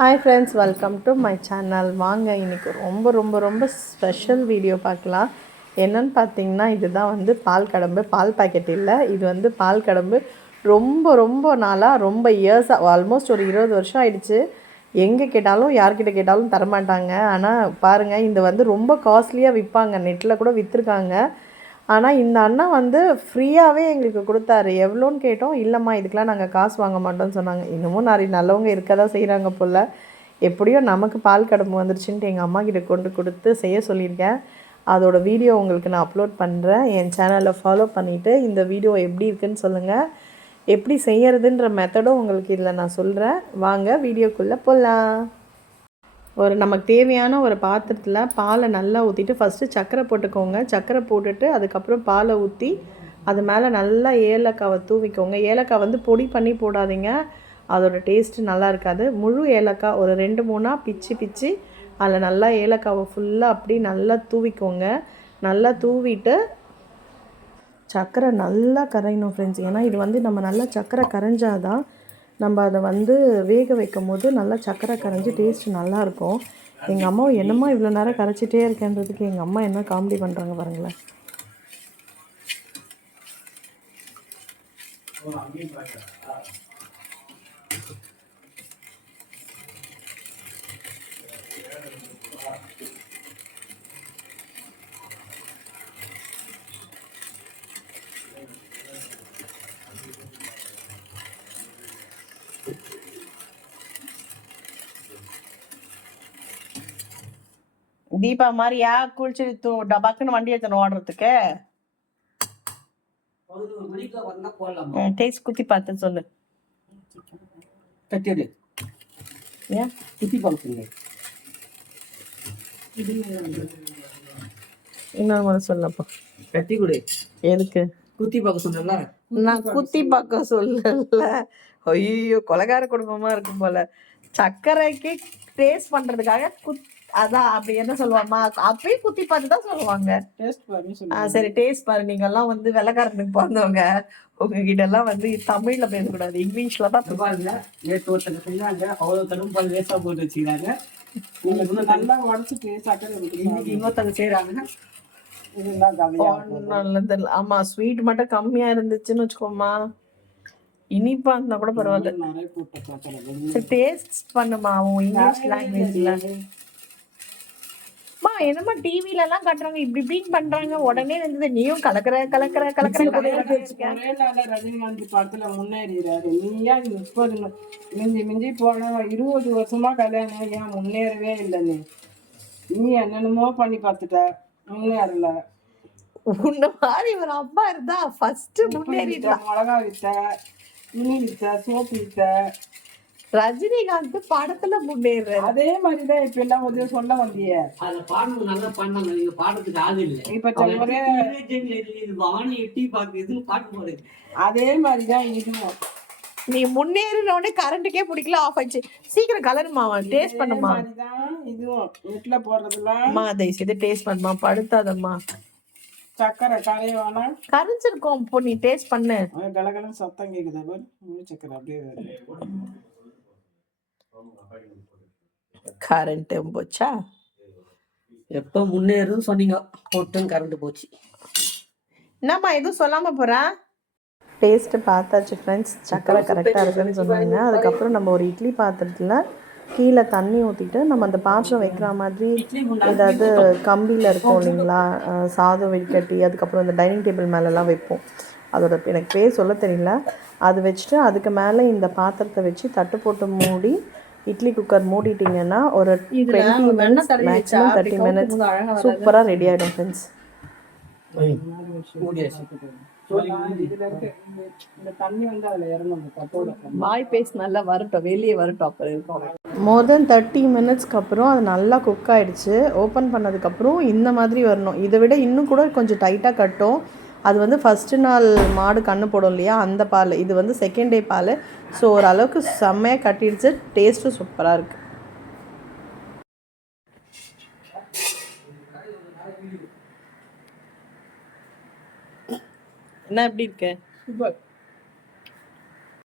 Hi friends welcome to my channel வாங்க இன்றைக்கி ரொம்ப ரொம்ப ரொம்ப ஸ்பெஷல் வீடியோ பார்க்கலாம். என்னென்னு பார்த்தீங்கன்னா இதுதான் வந்து பால் கடம்பு. பால் பாக்கெட் இல்லை. இது வந்து பால் கடம்பு. ரொம்ப ரொம்ப நாளாக ரொம்ப இயர்ஸாக ஆல்மோஸ்ட் ஒரு இருபது வருஷம் ஆயிடுச்சு. எங்கே கேட்டாலும் யார்கிட்ட கேட்டாலும் தரமாட்டாங்க. ஆனால் பாருங்கள் இந்த வந்து ரொம்ப காஸ்ட்லியாக விற்பாங்க நெட்டில் கூட விற்றுருக்காங்க ஆனால் இந்த அண்ணா வந்து ஃப்ரீயாகவே எங்களுக்கு கொடுத்தாரு. எவ்வளோன்னு கேட்டோம். இல்லைம்மா இதுக்கெலாம் நாங்கள் காசு வாங்க மாட்டோம்னு சொன்னாங்க. இன்னமும் நிறைய நல்லவங்க இருக்க தான் செய்கிறாங்க போல். எப்படியோ நமக்கு பால் கடம்பு வந்துருச்சுன்ட்டு எங்கள் அம்மா கிட்ட கொண்டு கொடுத்து செய்ய சொல்லியிருக்கேன். அதோடய வீடியோ உங்களுக்கு நான் அப்லோட் பண்ணுறேன் என் சேனலில் ஃபாலோ பண்ணிவிட்டு இந்த வீடியோ எப்படி இருக்குன்னு சொல்லுங்கள் எப்படி செய்யறதுன்ற மெத்தடும் உங்களுக்கு இதில் நான் சொல்கிறேன் வாங்க வீடியோக்குள்ளே போகலாம் ஒரு நமக்கு தேவையான ஒரு பாத்திரத்தில் பாலை நல்லா ஊற்றிட்டு ஃபஸ்ட்டு சர்க்கரை போட்டுக்கோங்க. சர்க்கரை போட்டுட்டு அதுக்கப்புறம் பாலை ஊற்றி அது மேலே நல்லா ஏலக்காவை தூவிக்கோங்க. ஏலக்காய் வந்து பொடி பண்ணி போடாதீங்க. அதோட டேஸ்ட்டு நல்லா இருக்காது. முழு ஏலக்காய் ஒரு ரெண்டு மூணாக பிச்சு பிச்சு அதில் நல்லா ஏலக்காவை ஃபுல்லாக அப்படி நல்லா தூவிக்கோங்க. நல்லா தூவிட்டு சர்க்கரை நல்லா கரையணும் ஃப்ரெண்ட்ஸ் ஏன்னா இது வந்து நம்ம நல்லா சர்க்கரை கரைஞ்சாதான் நம்ம அதை வந்து வேக வைக்கும் போது நல்லா சர்க்கரை கரைஞ்சி டேஸ்ட்டு நல்லாயிருக்கும். எங்கள் அம்மா என்னம்மா இவ்வளோ நேரம் கரைச்சிட்டே இருக்கேன்றதுக்கு எங்கள் அம்மா என்ன காமெடி பண்ணுறாங்க பாருங்களேன். தீபா மாதிரியா? குளிச்சு தூ டபாக்குன்னு வண்டி எடுத்துன்னு ஓடுறதுக்கு. டேஸ்ட் குத்தி பார்த்து சொல்லு. கட்டிடு. ஏன்? குத்தி பார்க்குங்க இன்னொரு முறை சொல்லப்பா. கட்டி கொடு. எதுக்கு? குத்தி பார்க்க சொன்னல நான் குத்தி பார்க்க சொல்லல. ஐயோ கொலகார குடும்பமா இருக்கும் போல. சர்க்கரைக்கு டேஸ்ட் பண்றதுக்காக குத் அதான் அப்படி என்ன சொல்லுவாமா அப்பயும் குத்தி பார்த்து தான் சொல்லுவாங்க ஆ, சரி டேஸ்ட் பாரு. நீங்க எல்லாம் வந்து வெள்ளக்காரனுக்கு பிறந்தவங்க. உங்ககிட்ட எல்லாம் வந்து தமிழ்ல பேசக்கூடாது. இங்கிலீஷ்ல தான். பாருங்க. நேற்று ஒருத்தங்க செஞ்சாங்க அவ்வளவு தரும் பால் வேஸ்டா போட்டு வச்சுக்கிறாங்க. நல்லா சக்கரை இன்னைக்கு இன்னொருத்தங்க செய்யறாங்க இதுதான் கதையா ஒண்ணும் நல்லது இல்ல. ஆமா ஸ்வீட் மட்டும் கம்மியா இருந்துச்சுன்னு வச்சுக்கோமா. இனிப்பா இருந்தா கூட பரவாயில்ல. டேஸ்ட் பண்ணுமா உன் இங்கிலீஷ் லாங்குவேஜ்ல மா என்னமா டிவில எல்லாம் காட்டுறாங்க? இப்படி இப்படின்னு பண்றாங்க. உடனே வந்து நீயும் கலக்குற கலக்குற கலக்குற ரஜினிகாந்த் படத்துல முன்னேறிறாரு நீ ஏன் முப்பது மிஞ்சி மிஞ்சி போன இருபது வருஷமா கல்யாணம் ஏன் முன்னேறவே இல்லை நீ? நீ என்னென்னமோ பண்ணி பார்த்துட்ட. முன்னேறல உன்ன மாதிரி ஒரு அம்மா இருந்தா ஃபர்ஸ்ட் முன்னேறிட்டா மிளகா வித்த துணி வித்த சோப்பு வித்த ரஜினிகாந்த் படத்துல முன்னேறாரு அதே மாதிரிதான் இப்ப எல்லாம் வந்து சொல்ல வந்தியே. அதுல பாடணும் நல்லா பண்ணாங்க. நீங்க பாடுறதுக்கு ஆள் இல்ல. இப்ப வாணி எட்டி பாக்கு இதுன்னு பாட்டு பாடு அதே மாதிரிதான் இதுவும் நீ முன்னேறினோடனே கரண்ட்டுக்கே பிடிக்கல ஆஃப் ஆயிடுச்சு. சீக்கிரம் கலருமா டேஸ்ட் பண்ணுமா? இதுவும் நெட்ல போடுறதுலாம் அம்மா தயவு செய்து டேஸ்ட் பண்ணுமா? படுத்தாதம்மா. சக்கரை கரைய வேணாம் கரைஞ்சிருக்கோம் இப்போ நீ டேஸ்ட் பண்ணு. கலகலன்னு சத்தம் கேக்குதா பாரு. முழு சக்கரை அப்படியே கரண்ட் போச்சா? எப்ப முன்னேறுன்னு சொன்னீங்க. போட்டும் கரண்ட் போச்சு. என்னம்மா எதுவும் சொல்லாம போறா? டேஸ்ட் பார்த்தாச்சு ஃப்ரெண்ட்ஸ் சக்கரை கரெக்டாக இருக்குன்னு சொன்னாங்க. அதுக்கப்புறம் நம்ம ஒரு இட்லி பாத்திரத்தில் கீழே தண்ணி ஊற்றிட்டு நம்ம அந்த பாத்திரம் வைக்கிற மாதிரி ஏதாவது கம்பியில் இருக்கும் இல்லைங்களா? சாதம் வடிகட்டி அதுக்கப்புறம் இந்த டைனிங் டேபிள் மேலெலாம் வைப்போம். அதோட எனக்கு பேர் சொல்ல தெரியல. அது வச்சுட்டு அதுக்கு மேலே இந்த பாத்திரத்தை வச்சு தட்டு போட்டு மூடி இட்லி குக்கர் மூடிட்டிங்கன்னா ஒரு twenty minutes maximum thirty minutes சூப்பராக ரெடி ஆகிடும் ஃப்ரெண்ட்ஸ் வாய் பேஸ் நல்லா வரட்டும் வெளியே வரட்டும் அப்புறம் இருக்கும் மோர் தென் தேர்ட்டி மினிட்ஸ்க்கு அப்புறம் அது நல்லா குக் ஆயிடுச்சு. ஓப்பன் பண்ணதுக்கப்புறம் இந்த மாதிரி வரணும். இதை விட இன்னும் கூட கொஞ்சம் டைட்டாக கட்டும். அது வந்து ஃபஸ்ட்டு நாள் மாடு கண்ணு போடும் இல்லையா? அந்த பால். இது வந்து செகண்ட் டே பால். ஸோ ஓரளவுக்கு செம்மையாக கட்டிடுச்சு. டேஸ்ட்டும் சூப்பராக இருக்குது என்ன எப்படி இருக்க? சூப்பர்.